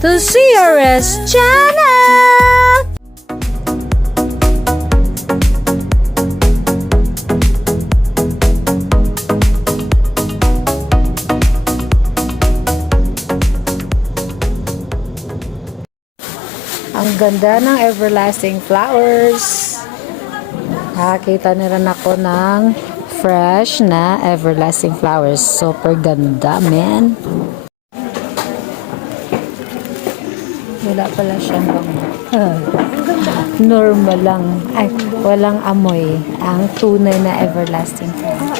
to CRS Channel! Ang ganda ng everlasting flowers. Nakakita na rin ako ng fresh na everlasting flowers. Super ganda, man. Wala pala siyang bango. Normal lang. Ay, walang amoy. Ang tunay na everlasting flower.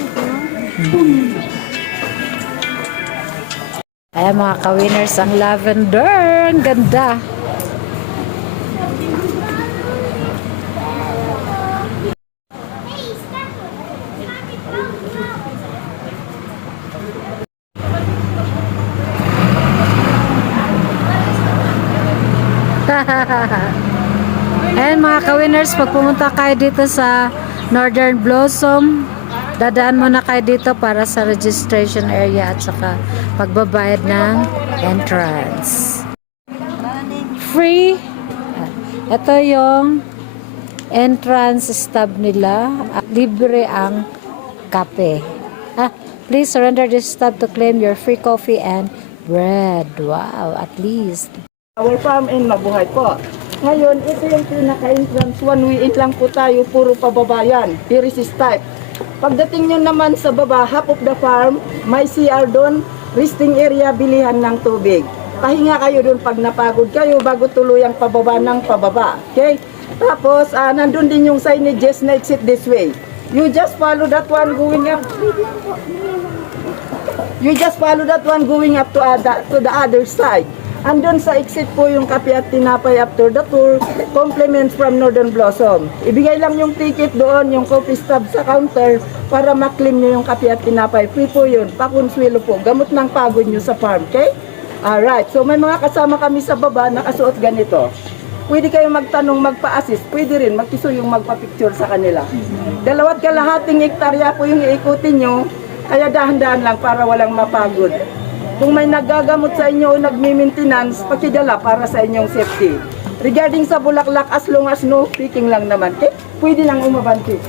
Ayan mga ka-winners, ang lavender. Ang ganda. Ayan mga ka-winners, pag pumunta kayo dito sa Northern Blossom, dadaan muna kayo dito para sa registration area at saka pagbabayad ng entrance. Free. Ito yung entrance stub nila. Libre ang kape. Please surrender this stub to claim your free coffee and bread. Wow, at least. Our farm and mabuhay po. Ngayon, ito yung pinaka-entrance. One way in lang po tayo, puro pababayan. Iris type. Pagdating nyo naman sa baba, half of the farm, may CR doon, resting area, bilihan ng tubig. Pahinga kayo doon pag napagod kayo bago tuluyang pababa ng pababa. Okay? Tapos, nandun din yung signages na exit this way. You just follow that one going up. You just follow that one going up to the other side. Andun sa exit po yung kape at tinapay after the tour, compliments from Northern Blossom. Ibigay lang yung ticket doon, yung coffee stub sa counter para maklim nyo yung kape at tinapay. Free po yun, pakonsuelo po, gamot ng pagod nyo sa farm, okay? Alright, so may mga kasama kami sa baba, nakasuot ganito. Pwede kayong magtanong, magpa-assist, pwede rin magkisuyong magpa-picture sa kanila. 2.5 hektarya po yung iikutin nyo, kaya dahan-dahan lang para walang mapagod. Kung may nagagamot sa inyo o nagmi-maintenance, pakidala para sa inyong safety. Regarding sa bulaklak, as long as no picking lang naman, okay? Pwede lang umabanti.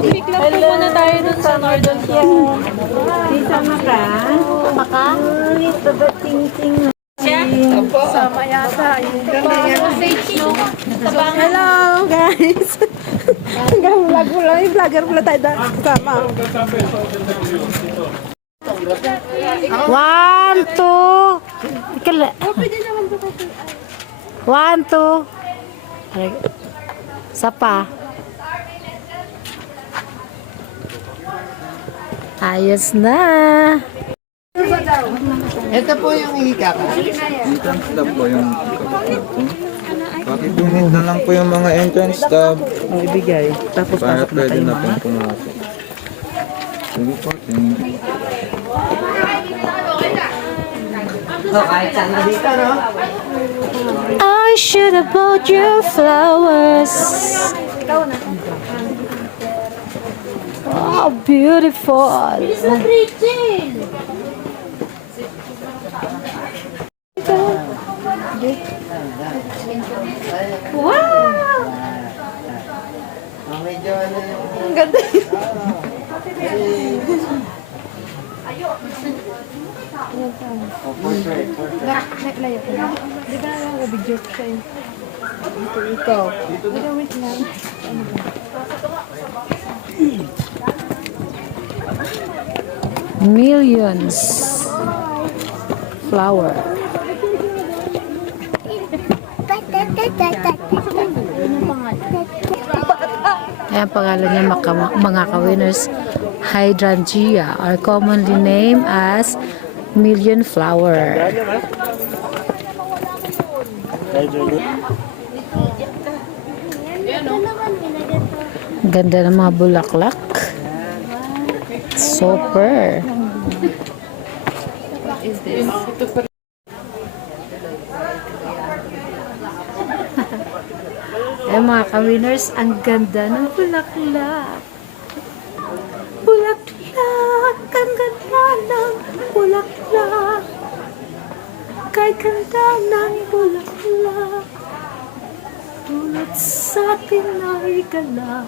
Pick lang po muna tayo dun sa Northern Blossom. Isa maka? Maka? Ito ba ting-ting? Sama yata. Hello guys! Hanggang vlog mo lang, yung vlogger pala tayo kasama. 1, 2. 1, 2. Sapa. Ayos na. Ito po yung ihika ka. Entrance stub po yung pakipinit na lang po yung mga entrance stub Ang ibigay. Tapos para pasok na pwede tayo. na pong pumasok. Sige po, thank you. Kahit saan na dito, no? I should have bought you flowers. Oh, beautiful. Medyo ano yung... Ang ganda yun. Layo ko na. Di ba nag-video ko siya yun? Ikaw. Wait lang. Millions. Flower. Ayan pangalan niya mga ka-winners. Hydrangea are commonly named as million flower. Ganda ng mga bulaklak. Super. Ay mga ka-winners, ang ganda ng bulaklak. Bulaklak, ang ganda ng bulaklak. Kulay ganda ng bulaklak, tulad sa atin ay galak.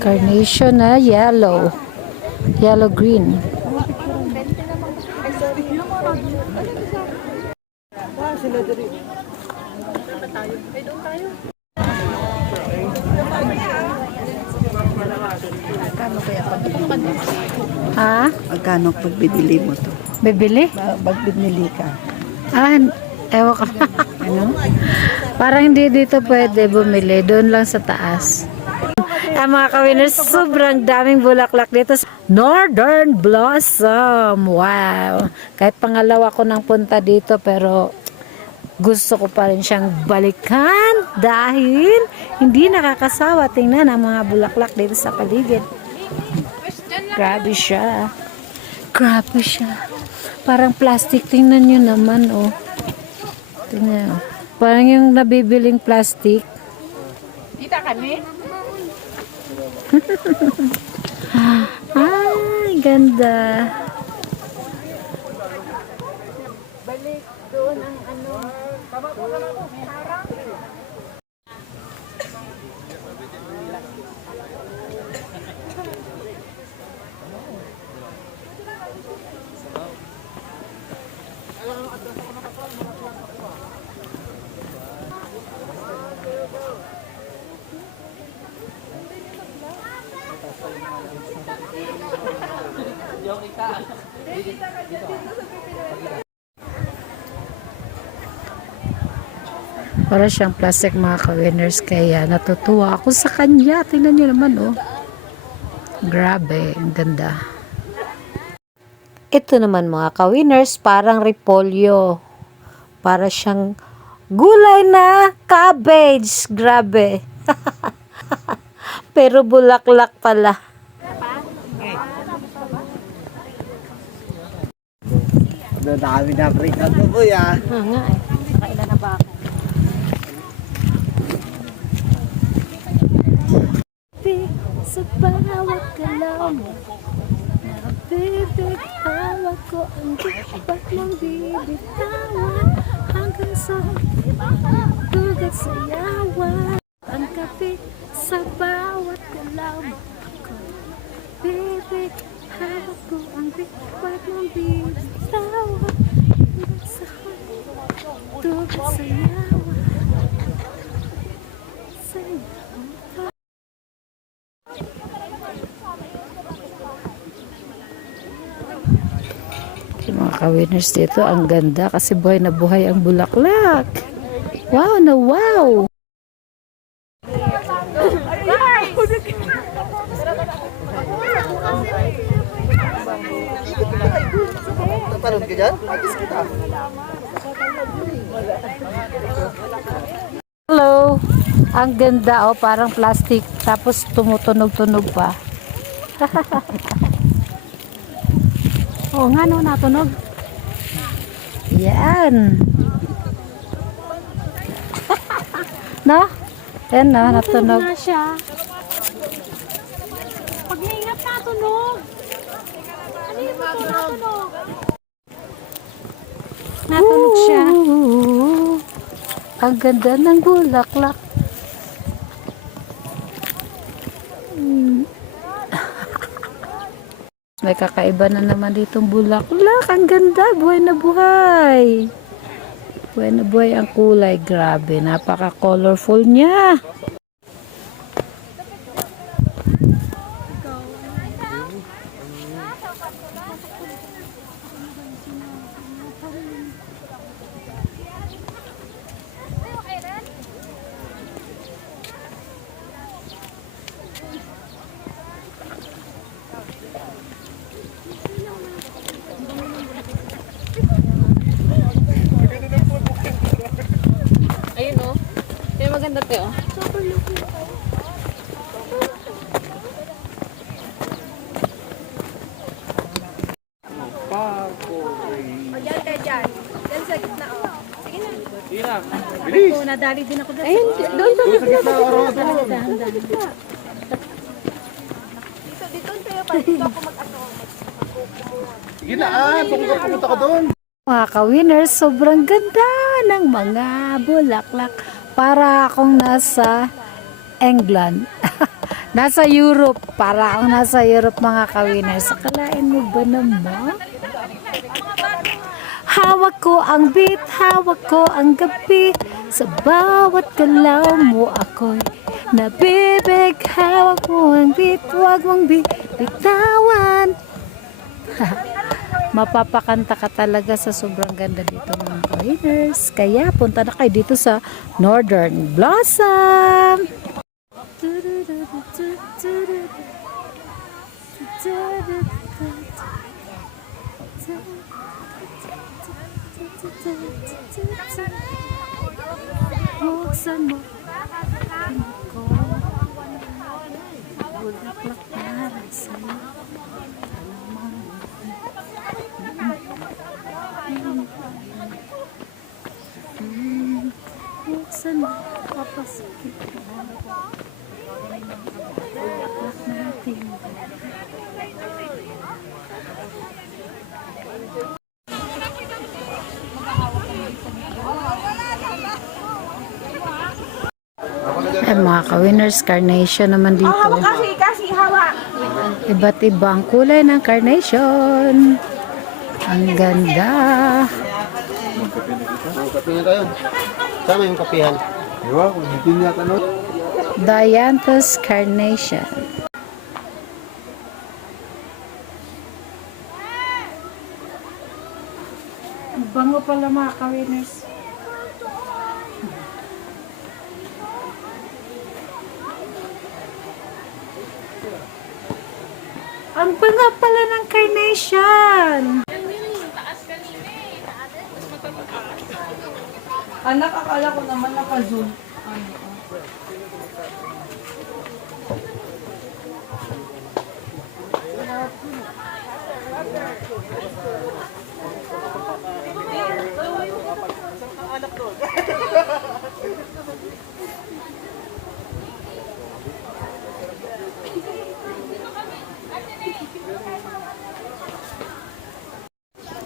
Carnation na yellow. Yellow green. Ha? Magkano pag binili mo to? Bibili? Pag binili ka. Ewan ko. Ano? Parang hindi dito pwede bumili. Doon lang sa taas. Mga ka-winners, sobrang daming bulaklak dito sa Northern Blossom. Wow! Kahit pangalawa ko nang punta dito, pero gusto ko pa rin siyang balikan dahil hindi nakakasawa. Tingnan ang mga bulaklak dito sa paligid. Grabe siya. Grabe siya. Parang plastic. Tingnan nyo naman, oh. Tingnan. Parang yung nabibiling plastic. Kita kami? Ay, ganda. Para siyang plastic, mga ka-winners, kaya natutuwa ako sa kanya. Tingnan niyo naman, oh. Grabe, ang ganda. Ito naman, mga ka-winners, parang repolyo. Para siyang gulay na cabbage. Grabe. Pero bulaklak pala. Dami na break out mo po ya. Nga eh. Nakailan na ba ako? Sa bawat galaw mo, nakabibig hawak ko ang gipat mong bibitawan hanggang sa tugat sa yawan. Ang kape sa bawat galaw mo, bibig hawak ko ang gipat mong bibitawan hanggang sa tugat sa yawan. Sa yawan. Mga ka-winners dito, ang ganda kasi buhay na buhay ang bulaklak. Wow na wow! Tatalon ka dyan? Agis kita. Hello! Ang ganda, oh, parang plastic tapos tumutunog-tunog pa. Oo nga, no, natunog. Yan. No? Yan, no, natunog. Na siya. Pag naingat natunog. Ano yung ito natunog? Natunog siya. Ooh, ang ganda ng bulaklak. May kakaiba na naman ditong bulaklak. Ang ganda. Buhay na buhay. Buhay na buhay ang kulay. Grabe. Napaka-colorful niya. Ayun o. Kaya maganda te oh. Oo, nadali din ako doon. Ayun, doon sa Sige na, pumunta ka doon. Mga ka-winners, sobrang ganda ng mga bulaklak. Para akong nasa England. Nasa Europe. Para akong nasa Europe, mga ka-winners. Akalain mo ba naman? Hawak ko ang beat, hawak ko ang gabi. Sa bawat galaw mo ako'y nabibig. Hawak mo ang beat, huwag mong bitawan. Mapapakanta ka talaga sa sobrang ganda dito, mga ka-winners. Kaya punta na kayo dito sa Northern Blossom. Buksan mo ko bulaklak para sa'yo. Buksan mo, papasakit ko bulaklak natin. Ay, mga ka-winners, carnation naman dito. Kasi hawak. Iba't ibang kulay ng carnation. Ang ganda. Kape na tayo. Sama yung kapihan. Diba? Kung hindi niya tanong. Dianthus carnation. Ang bango pala, mga ka-winners. Ang bango pala ng carnation. Anak, akala ko naman naka-zoom.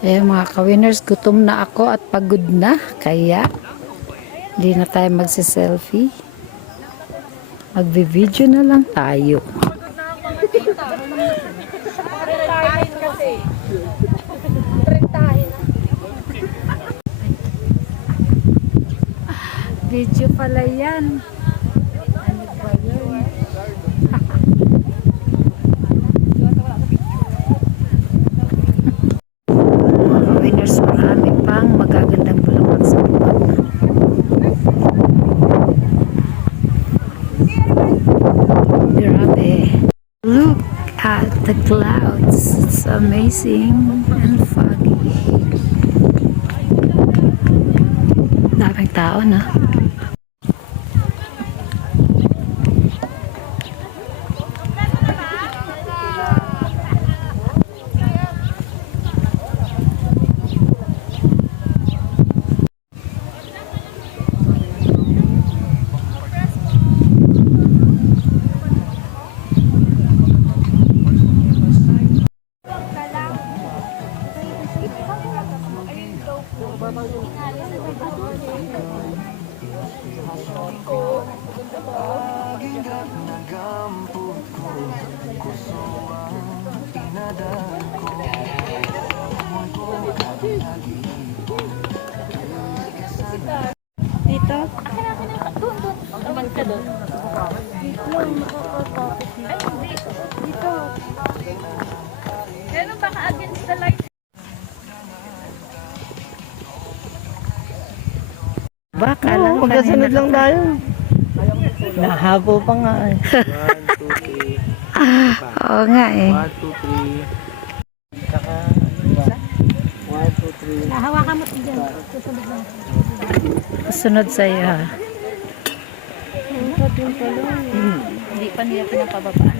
Eh, mga ka-winners, gutom na ako at pagod na. Kaya, hindi na tayo magsiselfie. Magbi-video na lang tayo. Video pala yan. Ano ba yun? Mga winners, marami pang magagandang bulaklak sa baba. Grabe. Look at the clouds. It's amazing and foggy. Daming tao na. Dito? Naman ka doon. Dito. Pero baka against the light. Baka Oo, lang. magkasunod lang tayo. Nahabo pa nga eh. 1, 2, 3. Oo nga eh. 1, 2, 3. Saka, 1, 2, 3. Hawakan mo ito dyan. Susunod lang. Sunod sa'yo ha. Hindi pa nila pinapababaan.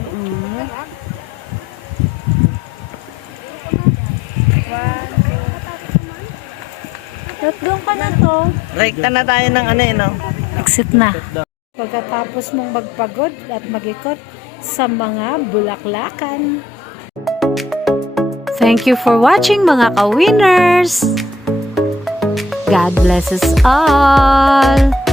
Tatlong ka na to. Rekta na tayo ng ano eh, no? Exit na. Pagkatapos mong magpagod at magikot sa mga bulaklakan. Thank you for watching mga ka-winners! God bless us all!